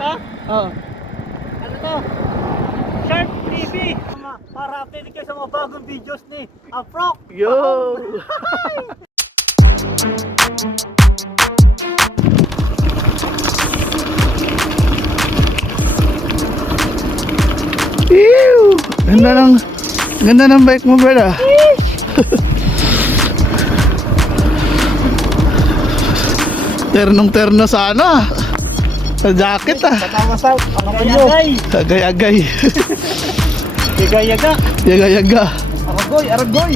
Ito? Oo. Ano to? Sharp TV! Para update kayo sa mga bagong videos ni Afrock! Yo! Ew! Ganda ng bike mo, brother. Ternong-terno sana. Sa jacket ah. Katamasaw! Agay-agay! Agay-agay. Yaga-yaga! Yaga-yaga. Aragoy! Aragoy!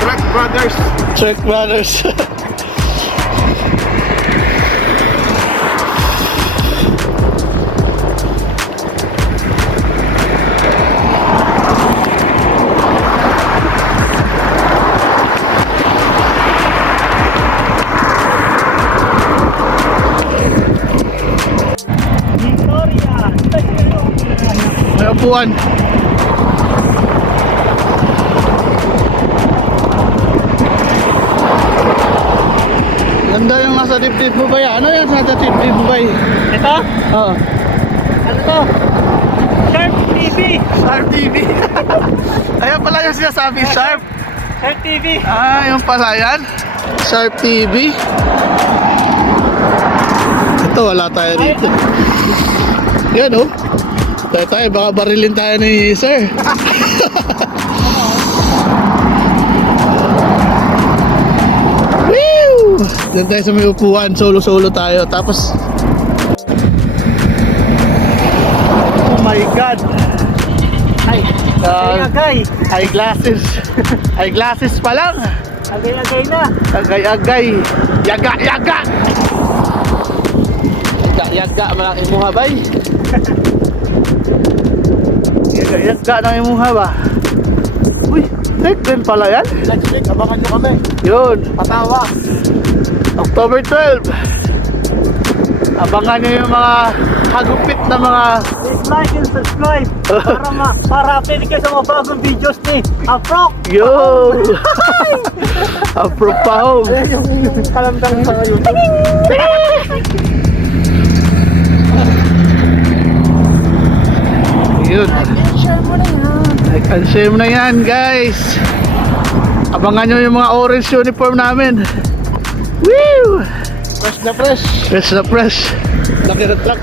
Trek Brothers. Trek Brothers. Victoria! May upuan. Ganda yung nasa dibdib mo ba yan? Ano yung nasa dibdib mo ba yan? Ito? Oo. Ano to? Sharp TV! Sharp TV. Ayan pala yung sinasabi, Sharp. Sharp TV! Ah, yung pala yan. Sharp TV. Ito, wala tayo dito. Yan oh. Tayo, baka barilin tayo ni Sir. Woo! Diyan tayo sa may upuan, solo-solo tayo. Tapos, Oh my God! Ay! Agay-agay! eyeglasses. Eyeglasses pa lang. Agay-agay na! Agay-agay. Yaga-yaga. Yaga-yaga, malaki mo habay. Yaga-yaga ng imuha ba? Uy, take din pala yan. Next week, abangan nyo kami! Yun, Patawa! October 12. Abangan nyo yung mga hagupit na mga Please like and subscribe para update kayo sa mga bagong videos ni Afrock! yo. Approve pa home. Ayan yung kalamdang sa ngayon. Yun. Share mo na yan! Like and share mo na yan, guys. Abangan nyo yung mga orange uniform namin. Woo! Fresh na fresh! Fresh na fresh. Laki ng truck.